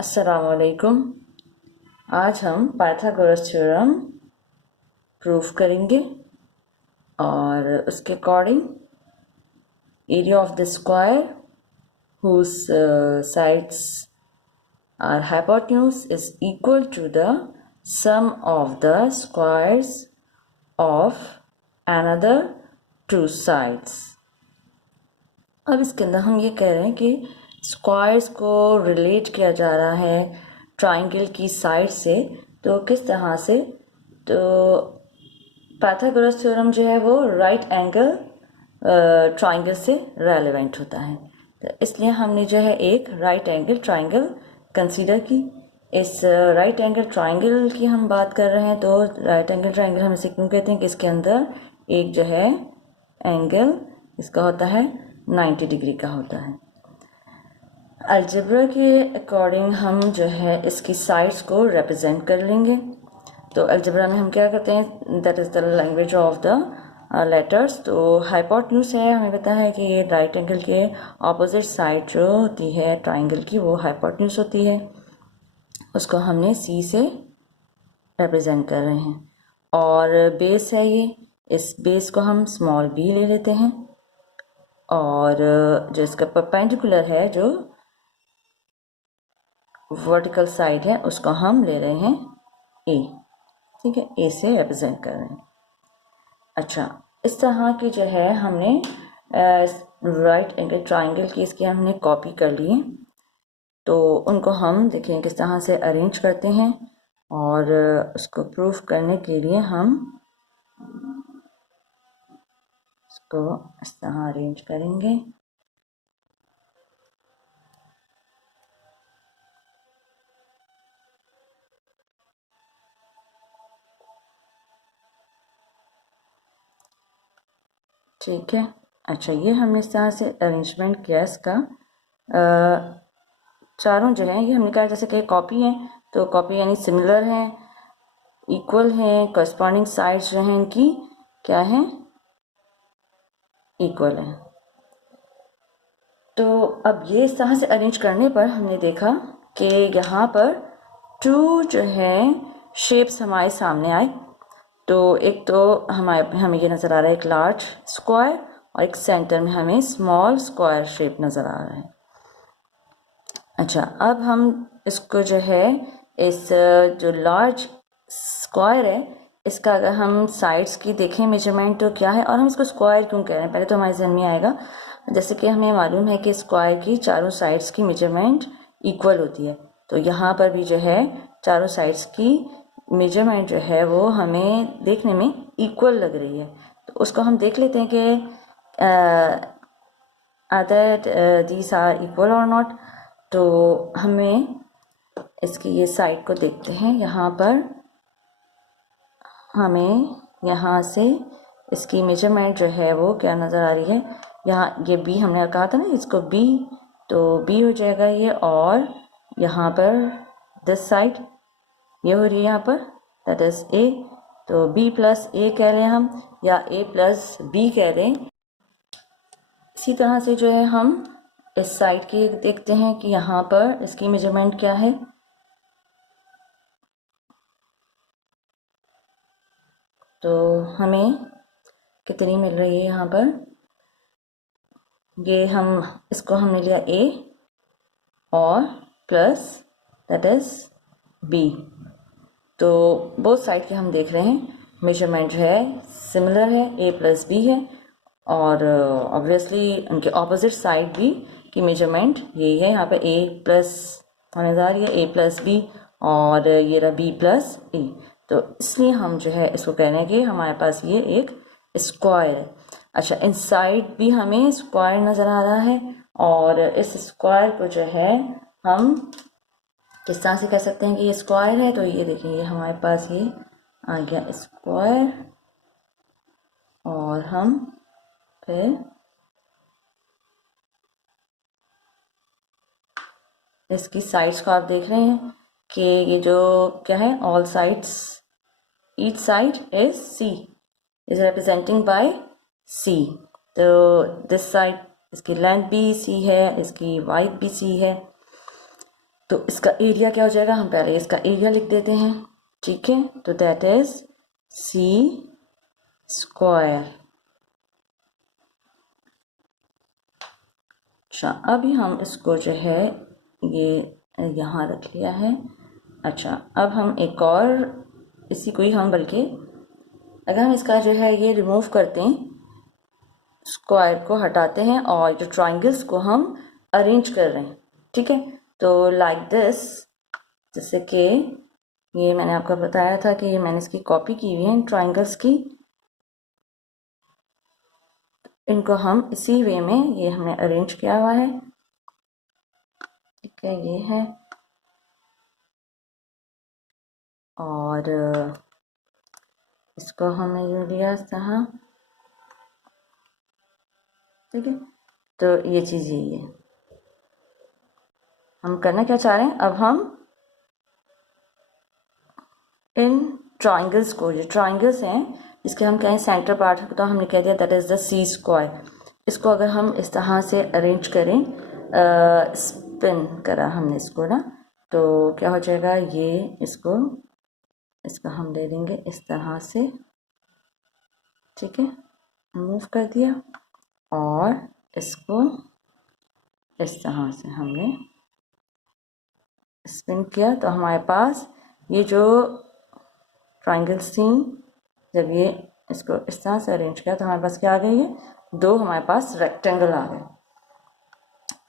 अस्सलामुअलैकुम। आज हम पाइथागोरस थ्योरम प्रूफ करेंगे और उसके according area of the square whose sides are hypotenuse is equal to the sum of the squares of another two sides। अब इसके अंदर हम ये कह रहे हैं कि स्क्वायर्स को रिलेट किया जा रहा है ट्राइंगल की साइड से। तो किस तरह से? तो पाइथागोरस थ्योरम जो है वो राइट एंगल ट्राइंगल से रेलेवेंट होता है। तो इसलिए हमने जो है एक राइट एंगल ट्राइंगल कंसीडर की। इस राइट एंगल ट्राइंगल की हम बात कर रहे हैं। तो राइट एंगल ट्राइंगल हम इसे क्यों कहते हैं कि इसके अंदर एक जो है एंगल इसका होता है 90 डिग्री का होता है। अलजेब्रा के अकॉर्डिंग हम जो है इसकी साइड्स को रिप्रेजेंट कर लेंगे। तो अलजेब्रा में हम क्या करते हैं, that is the language of the letters. तो हाइपोटेन्यूज है, हमें पता है कि ये राइट एंगल के ऑपोजिट साइड जो होती है ट्राइंगल की वो हाइपोटेन्यूज होती है। उसको हमने सी से रिप्रेजेंट कर रहे हैं। और बेस है ये, इस बेस को हम स्मॉल बी ले लेते हैं। और जो इसका परपेंडिकुलर है, जो वर्टिकल साइड है, उसको हम ले रहे हैं ए। ठीक है, ए से रिप्रेजेंट कर रहे हैं। अच्छा, इस तरह की जो है हमने राइट एंगल ट्राइंगल की इसकी हमने कॉपी कर लिए। तो उनको हम देखें किस तरह से अरेंज करते हैं और उसको प्रूफ करने के लिए हम इसको इस तरह अरेंज करेंगे। ठीक है। अच्छा, ये हमने इस तरह से अरेंजमेंट किया इसका। चारों जो है ये हमने कहा जैसे कि कॉपी है, तो कॉपी यानी सिमिलर है, इक्वल है, करस्पॉन्डिंग साइड्स जो हैं इनकी क्या है, इक्वल है। तो अब ये इस तरह से अरेंज करने पर हमने देखा कि यहाँ पर टू जो है शेप्स हमारे सामने आए। तो एक तो हमें ये नज़र आ रहा है एक लार्ज स्क्वायर, और एक सेंटर में हमें स्मॉल स्क्वायर शेप नज़र आ रहा है। अच्छा, अब हम इसको जो है इस जो लार्ज स्क्वायर है इसका अगर हम साइड्स की देखें मेजरमेंट तो क्या है, और हम इसको स्क्वायर क्यों कह रहे हैं, पहले तो हमारे जहन में आएगा जैसे कि हमें मालूम है कि स्क्वायर की चारों साइड्स की मेजरमेंट इक्वल होती है। तो यहाँ पर भी जो है चारों साइड्स की मेजरमेंट जो है वो हमें देखने में इक्वल लग रही है। तो उसको हम देख लेते हैं कि अदर दीज आर इक्वल और नॉट। तो हमें इसकी ये साइड को देखते हैं। यहाँ पर हमें यहाँ से इसकी मेजरमेंट जो है वो क्या नज़र आ रही है, यहाँ ये बी हमने कहा था ना, इसको बी, तो बी हो जाएगा ये। और यहाँ पर दिस साइड ये हो रही है यहाँ पर, दैट इज़ ए। तो बी प्लस ए कह रहे हैं हम, या ए प्लस बी कह रहे हैं। इसी तरह से जो है हम इस साइड की देखते हैं कि यहाँ पर इसकी मेजरमेंट क्या है। तो हमें कितनी मिल रही है यहाँ पर, ये हम इसको हमने लिया ए और प्लस दैट इज़ बी। तो बोथ साइड के हम देख रहे हैं मेजरमेंट जो है सिमिलर है, ए प्लस बी है। और ऑब्वियसली उनके ऑपोजिट साइड भी की मेजरमेंट यही है। यहाँ पे ए प्लस होने जा रही है, ए प्लस बी, और ये रहा बी प्लस ए। तो इसलिए हम जो है इसको कह रहे हैं कि हमारे पास ये एक स्क्वायर है। अच्छा, इन साइड भी हमें स्क्वायर नज़र आ रहा है, और इस स्क्वायर को जो है हम किस तरह से कह सकते हैं कि ये स्क्वायर है। तो ये देखिए, ये हमारे पास ये आ गया स्क्वायर, और हम फिर इसकी साइड्स को आप देख रहे हैं कि ये जो क्या है, all sides, each side is c, is representing by c. तो दिस साइड इसकी लेंथ भी सी है, इसकी वाइड भी सी है। तो इसका एरिया क्या हो जाएगा, हम पहले इसका एरिया लिख देते हैं, ठीक है। तो दैट इज सी स्क्वायर। अच्छा, अभी हम इसको जो है ये यहाँ रख लिया है। अच्छा, अब हम एक और इसी को ही हम बल्कि अगर हम इसका जो है ये रिमूव करते हैं, स्क्वायर को हटाते हैं और जो ट्राइंगल्स को हम अरेंज कर रहे हैं, ठीक है। तो लाइक दिस, जैसे कि ये मैंने आपको बताया था कि ये मैंने इसकी कॉपी की हुई है इन ट्राइंगल्स की। इनको हम इसी वे में ये हमने अरेंज किया हुआ है, ठीक है। ये है और इसको हमने यूँ लिया यहाँ, ठीक है। तो ये चीज़ यही है, हम करना क्या चाह रहे हैं। अब हम इन ट्राइंगल्स को, जो ट्राइंगल्स हैं इसके हम कहें सेंटर पार्ट, तो हमने कह दिया that is the C square. इसको अगर हम इस तरह से अरेंज करें, स्पिन करा हमने इसको ना, तो क्या हो जाएगा, ये इसका हम ले लेंगे इस तरह से, ठीक है। मूव कर दिया और इसको इस तरह से हमने स्पिन किया, तो हमारे पास ये जो ट्राइंगल्स थी, जब ये इसको इस तरह से अरेंज किया तो हमारे पास क्या आ गई है, दो हमारे पास रेक्टेंगल आ गए।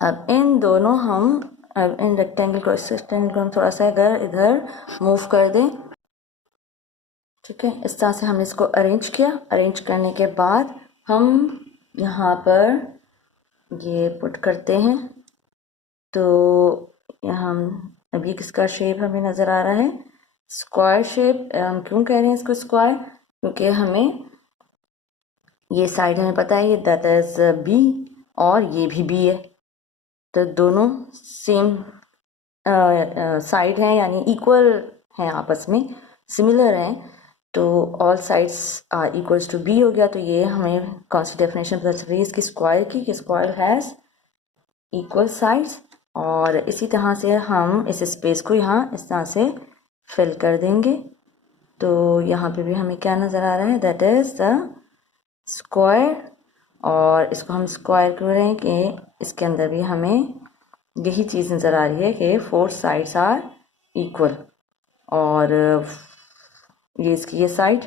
अब इन रेक्टेंगल को, इस रेक्टेंगल को हम थोड़ा सा अगर इधर मूव कर दें, ठीक है। इस तरह से हमने इसको अरेंज किया। अरेंज करने के बाद हम यहाँ पर ये पुट करते हैं, तो यहाँ हम अभी किसका शेप हमें नज़र आ रहा है, स्क्वायर शेप। हम क्यों कह रहे हैं इसको स्क्वायर, क्योंकि हमें ये साइड हमें पता है ये दैट इज बी और ये भी बी है, तो दोनों सेम साइड हैं, यानी इक्वल हैं, आपस में सिमिलर हैं। तो all sides are equals to B हो गया। तो ये हमें कौन सी डेफिनेशन पता चल रही है इसकी स्क्वायर की, कि स्क्वायर हैज़ इक्वल साइड्स। और इसी तरह से हम इस स्पेस को यहाँ इस तरह से फिल कर देंगे। तो यहाँ पे भी हमें क्या नज़र आ रहा है, दैट इज़ द स्क्वायर। और इसको हम स्क्वायर क्यों रहे हैं कि इसके अंदर भी हमें यही चीज़ नज़र आ रही है कि फोर साइड्स आर इक्वल। और ये इसकी ये साइड,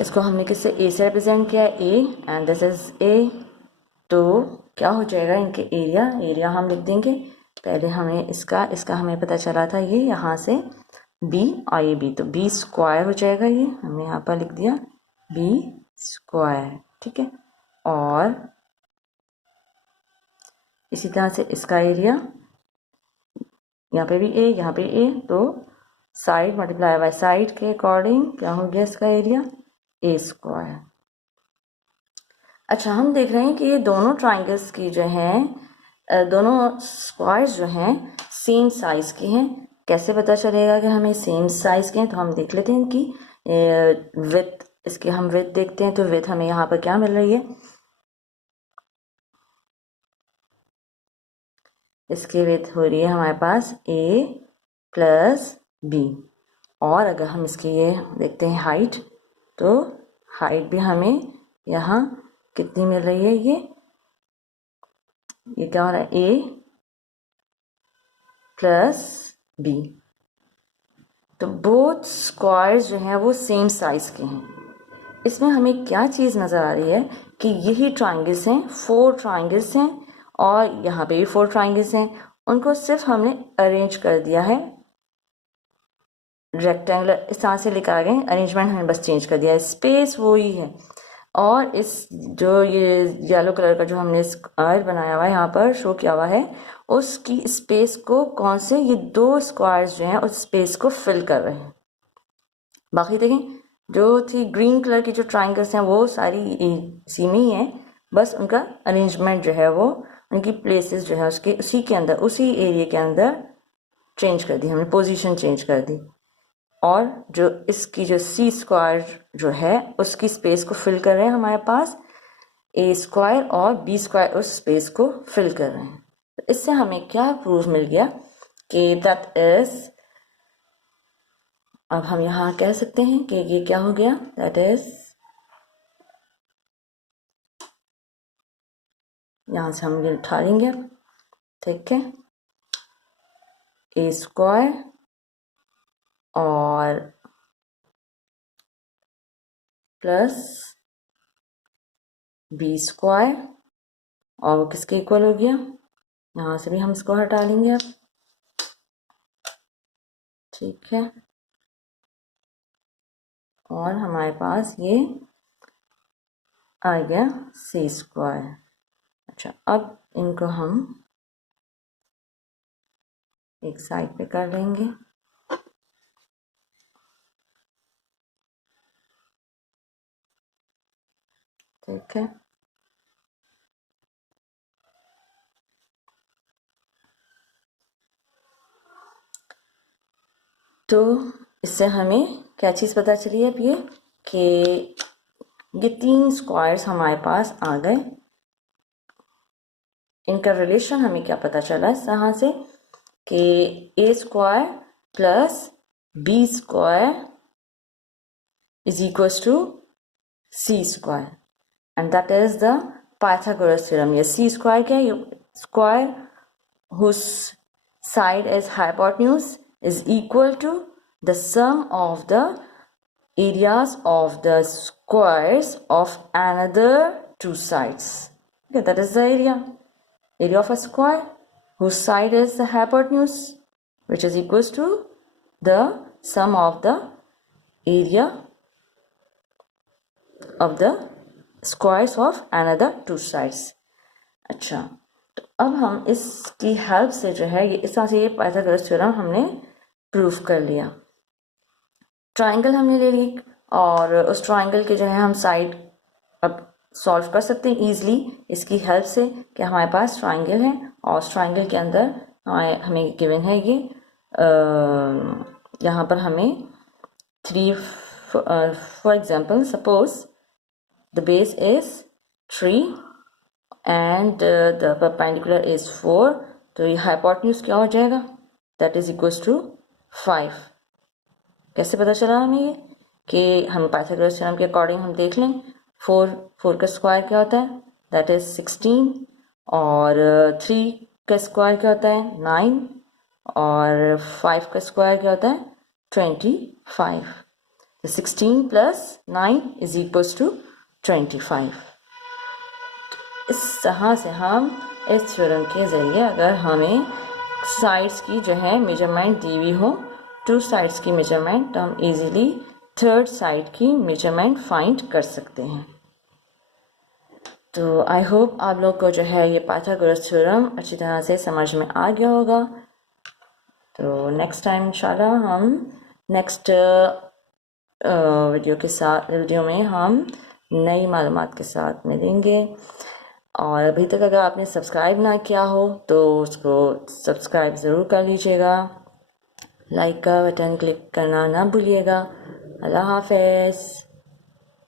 इसको हमने किससे, ए से रिप्रेजेंट किया, ए, एंड दिस इज ए। तो क्या हो जाएगा, इनके एरिया हम लिख देंगे। पहले हमें इसका हमें पता चला था ये यहाँ से बी और ये बी, तो बी स्क्वायर हो जाएगा। ये हमने यहाँ पर लिख दिया बी स्क्वायर, ठीक है। और इसी तरह से इसका एरिया, यहाँ पे भी ए, यहाँ पे ए, तो साइड मल्टीप्लाई बाय साइड के अकॉर्डिंग क्या हो गया इसका एरिया, ए स्क्वायर। अच्छा, हम देख रहे हैं कि ये दोनों ट्राइंगल्स की जो हैं, दोनों स्क्वायर्स जो हैं सेम साइज़ के हैं। कैसे पता चलेगा कि हमें सेम साइज़ के हैं, तो हम देख लेते हैं कि विथ, इसके हम विथ देखते हैं। तो विथ हमें यहाँ पर क्या मिल रही है, इसकी विथ हो रही है हमारे पास ए प्लस बी। और अगर हम इसकी ये देखते हैं हाइट, तो हाइट भी हमें यहाँ कितनी मिल रही है, ये क्या हो रहा है, ए प्लस बी। तो बोथ स्क्वायर्स जो हैं वो सेम साइज के हैं। इसमें हमें क्या चीज़ नज़र आ रही है कि यही ट्राइंगल्स हैं, 4 ट्राइंगल्स हैं, और यहाँ पे भी 4 ट्राइंगल्स हैं। उनको सिर्फ हमने अरेंज कर दिया है, रेक्टेंगुलर इस तरह से लेकर आ गए, अरेंजमेंट हमने बस चेंज कर दिया है, स्पेस वही है। और इस जो ये येलो कलर का जो हमने स्क्वायर बनाया हुआ है यहाँ पर शो किया हुआ है, उसकी स्पेस को कौन से ये 2 स्क्वायर्स जो हैं उस स्पेस को फिल कर रहे हैं। बाकी देखें, जो थी ग्रीन कलर की जो ट्राइंगल्स हैं वो सारी इसी में ही है, बस उनका अरेंजमेंट जो है वो, उनकी प्लेसेस जो है उसके उसी के अंदर, उसी एरिया के अंदर चेंज कर दी हमने, पोजीशन चेंज कर दी। और जो इसकी जो सी स्क्वायर जो है उसकी स्पेस को फिल कर रहे हैं हमारे पास ए स्क्वायर, और बी स्क्वायर उस स्पेस को फिल कर रहे हैं। तो इससे हमें क्या प्रूफ मिल गया कि दैट इज, अब हम यहाँ कह सकते हैं कि ये क्या हो गया, दैट इज, यहाँ से हम ये उठा लेंगे, ठीक है, ए स्क्वायर और प्लस बी स्क्वायर, और वो किसके इक्वल हो गया, यहाँ से भी हम इसको हटा लेंगे अब, ठीक है, और हमारे पास ये आ गया सी स्क्वायर। अच्छा, अब इनको हम एक साइड पे कर लेंगे, ठीक है, तो इससे हमें क्या चीज़ पता चली अब ये कि ये 3 स्क्वायर्स हमारे पास आ गए, इनका रिलेशन हमें क्या पता चला इस तरह से कि a square plus b square is equals to c square, and that is the Pythagoras theorem. ये c square क्या है, square whose side is hypotenuse is equal to the sum of the areas of the squares of another two sides. Okay, that is the area of a square whose side is the hypotenuse, which is equals to the sum of the area of the squares of another two sides. अच्छा, तो अब हम इसकी help से जो है ये इस तरह से ये पाइथागोरस थ्योरम हमने प्रूफ कर लिया। ट्राइंगल हमने ले ली और उस ट्राइंगल के जो है हम साइड अब सॉल्व कर सकते हैं ईजिली इसकी हेल्प से कि हमारे पास ट्राइंगल है और उस ट्राइंगल के अंदर हमें गिवन है ये यहाँ पर हमें 3 for example suppose the base is 3 and the perpendicular is 4, तो ये hypotenuse क्या हो जाएगा, that is equals to 5। कैसे पता चला हमें ये कि हम पाइथागोरस थ्योरम के अकॉर्डिंग हम देख लें, 4 का स्क्वायर क्या होता है, that is 16, और 3 का स्क्वायर क्या होता है 9, और 5 का स्क्वायर क्या होता है 25। 16 plus 9 is equals to 25। इस तरह से हम इस थ्योरम के ज़रिए अगर हमें साइड्स की जो है मेजरमेंट दी हुई हो, 2 साइड्स की मेजरमेंट, तो हम इजीली 3rd साइड की मेजरमेंट फाइंड कर सकते हैं। तो आई होप आप लोग को जो है ये पाइथागोरस थ्योरम अच्छी तरह से समझ में आ गया होगा। तो नेक्स्ट टाइम इंशाल्लाह हम नेक्स्ट वीडियो में हम नई मालूमात के साथ मिलेंगे। और अभी तक अगर आपने सब्सक्राइब ना किया हो तो उसको सब्सक्राइब ज़रूर कर लीजिएगा, लाइक का बटन क्लिक करना ना भूलिएगा। अल्लाह हाफ़िज़।